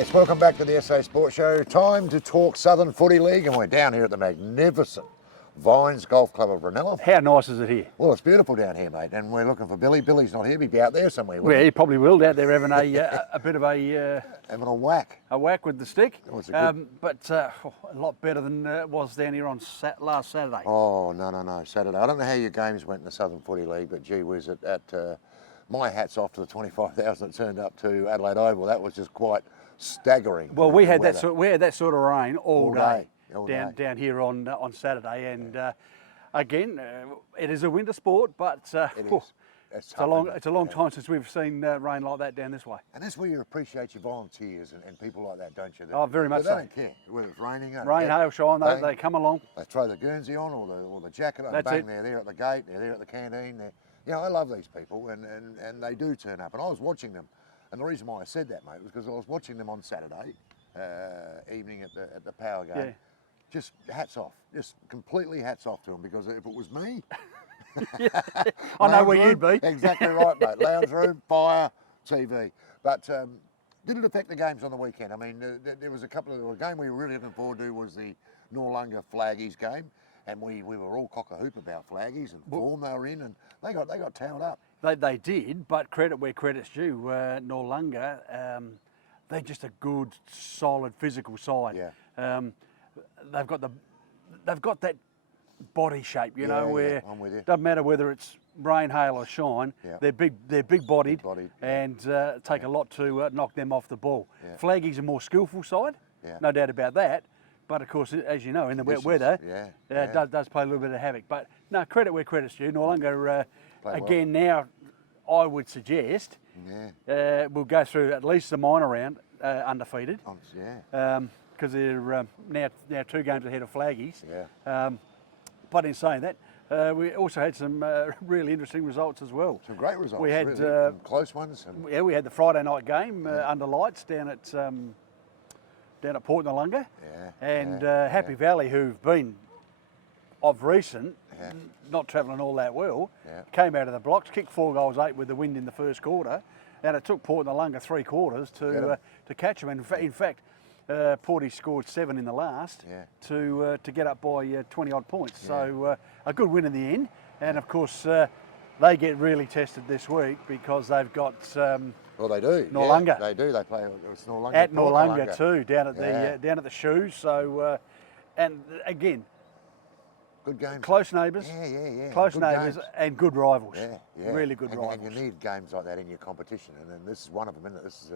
Yes, welcome back to the SA Sports Show. Time to talk Southern Footy League, and we're down here at the magnificent Vines Golf Club of Ranella. How nice is it here? Well, it's beautiful down here, mate, and we're looking for Billy. Billy's not here, he'd be out there somewhere. Well, he probably will out there having a bit of a having a whack. A whack with the stick. Oh, it's a good... but a lot better than it was down here on last Saturday. Oh, no, Saturday. I don't know how your games went in the Southern Footy League, but gee whiz, my hat's off to the 25,000 that turned up to Adelaide Oval. That was just quite staggering. Well, we had that sort of rain all day down here on Saturday, and again, it is a winter sport, but it's a long time since we've seen rain like that down this way. And that's where you appreciate your volunteers and people like that, don't you? Oh, very much so. They don't care whether it's raining. Rain, hail, shine, they come along. They throw the Guernsey on or the jacket on, bang, they're there at the gate, they're there at the canteen. You know, I love these people, and they do turn up. And I was watching them, and the reason why I said that, mate, was because I was watching them on Saturday evening at the power game. Yeah. Just hats off, just completely hats off to them, because if it was me, I know where you'd be. Exactly right, mate. Lounge room, fire, TV. But did it affect the games on the weekend? I mean, there was a game we were really looking forward to was the Noarlunga Flaggies game. And we were all cock-a-hoop about Flaggies and form they were in, and they got towed up. They did, but credit where credit's due. Noarlunga, they're just a good, solid, physical side. Yeah. They've got that body shape, you know, where I'm with you. Doesn't matter whether it's rain, hail, or shine. Yeah. They're big-bodied, and take a lot to knock them off the ball. Yeah. Flaggies a more skillful side, no doubt about that. But of course, as you know, in the wet weather, does play a little bit of havoc. But no, credit where credit's due. Noarlunga, again, now I would suggest we'll go through at least the minor round undefeated. Because they're now 2 games ahead of Flaggies. Yeah. But in saying that, we also had some really interesting results as well. Some great results. We had really. Some close ones. Yeah, we had the Friday night game under lights down at Port Noarlunga, and Happy Valley, who've been of recent not travelling all that well, came out of the blocks, kicked 4 goals 8 with the wind in the first quarter, and it took Port Noarlunga 3 quarters to catch them. And in fact, Porty scored 7 in the last to get up by 20 odd points. So a good win in the end, and of course they get really tested this week because they've got. Well, they do. Noarlunga. Yeah, they do. They play Noarlunga. At Noarlunga too, down at the Shoes. So, and again, good games. Close neighbours. Yeah. Close good neighbours games. and good rivals. Yeah. Really good rivals. And you need games like that in your competition, and then this is one of them. Isn't it? This is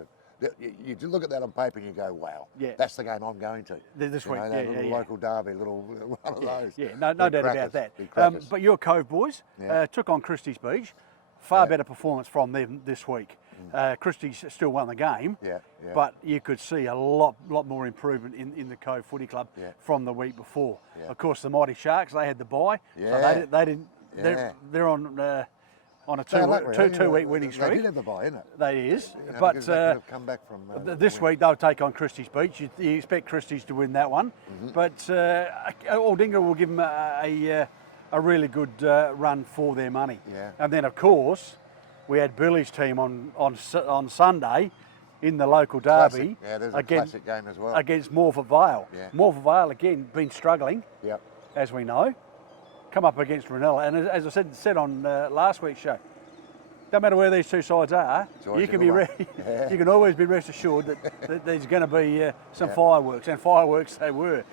you look at that on paper and you go, wow, that's the game I'm going to. This week, little local derby, little one of those. Yeah, no doubt about that. But your Cove boys took on Christie's Beach. Far better performance from them this week. Christie's still won the game, but you could see a lot more improvement in the Cove Footy Club from the week before. Of course, the Mighty Sharks, they had the bye, so they didn't. They're on a two-week winning streak. They did have the bye, isn't it? That is, but they could have come back from this week they'll take on Christie's Beach. You expect Christie's to win that one, but Aldinga will give them a really good run for their money. And then of course we had Billy's team on Sunday in the local derby against classic game as well. Against Morford Vale. Morford Vale again been struggling, as we know. Come up against Ranella, and as I said on last week's show, don't matter where these two sides are, you can you can always be rest assured that there's going to be some fireworks, and fireworks they were.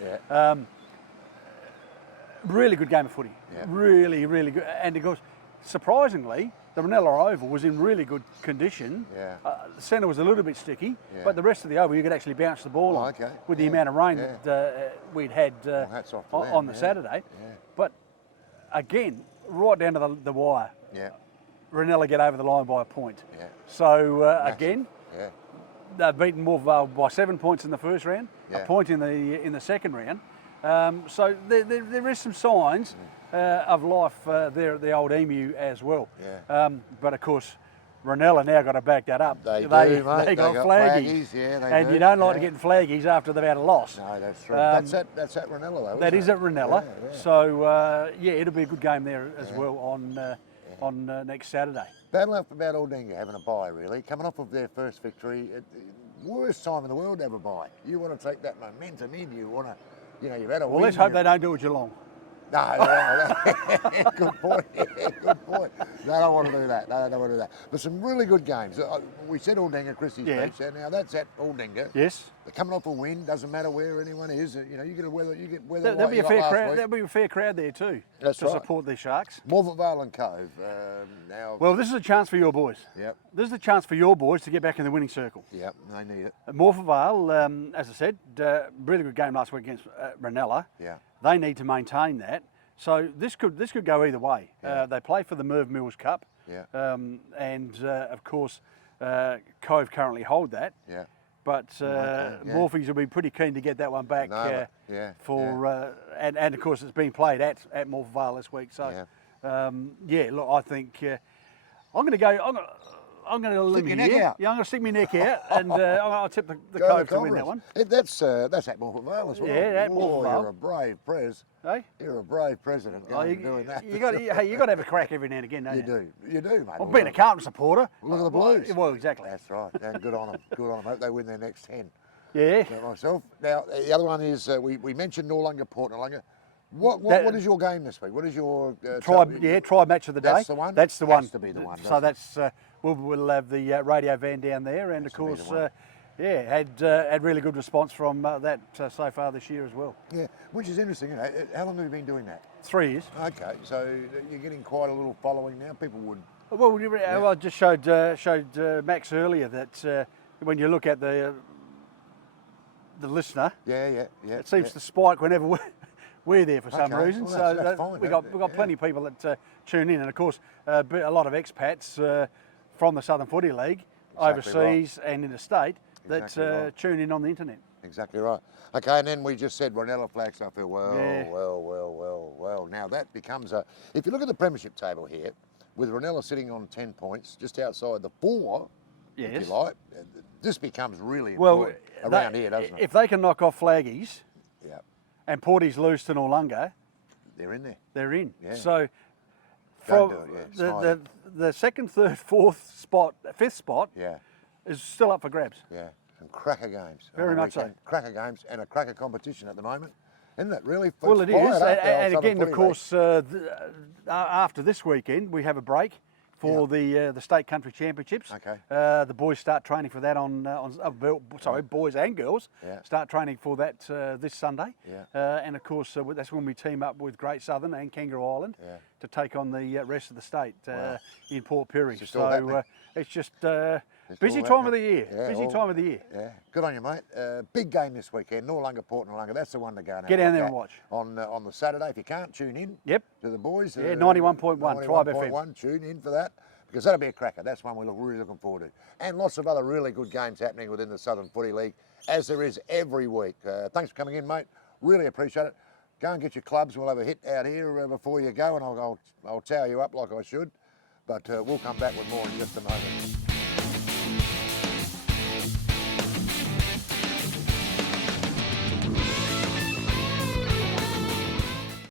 Really good game of footy. Really good. And of course, surprisingly, the Ranella Oval was in really good condition. The centre was a little bit sticky, but the rest of the oval you could actually bounce the ball on with the amount of rain that we'd had on the Saturday. But again, right down to the wire, Ranella get over the line by a point. So again, they've beaten Morvale by 7 points in the first round, a point in the second round. So there is some signs of life there at the old Emu as well. But of course, Ranella now got to back that up. They got flaggies. You don't like to get in flaggies after they've had a loss. No, that's true. That's at Ranella though. That is at Ranella. So it'll be a good game there as well on next Saturday. Battle up about Aldinga having a bye really, coming off of their first victory. worst time in the world to have a bye. You want to take that momentum in. You want to, you've had a win. Well, let's hope they don't do it Geelong. No, good point. Yeah, good point. They don't want to do that. They don't want to do that. But some really good games. We said Aldinga, Christie's Beach. Now that's at Aldinga. Yes. They're coming off a win. Doesn't matter where anyone is. You get weather. There'll be a fair crowd. There'll be a fair crowd there too. That's to support the Sharks. Morpeth Vale and Cove. Now. Well, this is a chance for your boys. Yep. This is a chance for your boys to get back in the winning circle. Yep. They need it. Morpeth Vale, as I said, really good game last week against Ranella. Yeah. They need to maintain that. So this could go either way. Yeah. They play for the Merv Mills Cup, yeah. And of course Cove currently hold that. Yeah. But Morphees will be pretty keen to get that one back. And of course it's been played at Morpeth Vale this week. So look, I think I'm going to go. I'm going to limit here. Yeah, I'm going to stick my neck out, and I'll tip the Cove to win that one. That's at Morpeth Vale as well. Yeah, at Morpeth Vale. You're a brave pres. Hey? You're a brave president doing that. You got to have a crack every now and again, don't you? You do, mate. I've been a Carlton supporter. Look at the Blues. Well, exactly. That's right. And good on them. Good on them. Hope they win their next 10. Yeah. Myself. Now the other one is we mentioned Noarlunga, Port Noarlunga. What is your game this week? What is your tribe match of the day? That's the one. That's the one. Has to be the one. So that's we'll have the radio van down there, and of course, had really good response from that so far this year as well. Yeah, which is interesting. How long have you been doing that? 3 years. Okay, so you're getting quite a little following now. People would. Well, I just showed Max earlier that when you look at the listener, it seems to spike whenever we're there for some reason. Well, that's fine, we got plenty of people that tune in, and of course a lot of expats from the Southern Footy League, overseas and interstate, that tune in on the internet. Exactly right. Okay, and then we just said Ranella Flagstaff. Well. Now that becomes if you look at the premiership table here, with Ranella sitting on 10 points, just outside the 4, if you like, this becomes really important around here, doesn't it? If they can knock off Flaggies, yeah, and Porty's lose to Noarlunga, they're in there. They're in. Yeah. So from the second, third, fourth spot, fifth spot, is still up for grabs. Yeah, some cracker games. Very much so. Cracker games and a cracker competition at the moment. Isn't it really? Well, it is. And again, of course, after this weekend, we have a break for the state country championships. Okay. The boys start training for that boys and girls start training for that this Sunday. Yeah. And of course, that's when we team up with Great Southern and Kangaroo Island to take on the rest of the state in Port Pirie. So it's just busy time of the year. Time of the year. Yeah. Good on you, mate. Big game this weekend. Noarlunga, Port Noarlunga. That's the one to go and get down there and watch on the Saturday. If you can't, tune in. Yep. To the boys. 91.1 Tribe FM. Tune in for that, because that'll be a cracker. That's one we're really looking forward to. And lots of other really good games happening within the Southern Footy League, as there is every week. Thanks for coming in, mate. Really appreciate it. Go and get your clubs. We'll have a hit out here before you go, and I'll towel you up like I should. But we'll come back with more in just a moment.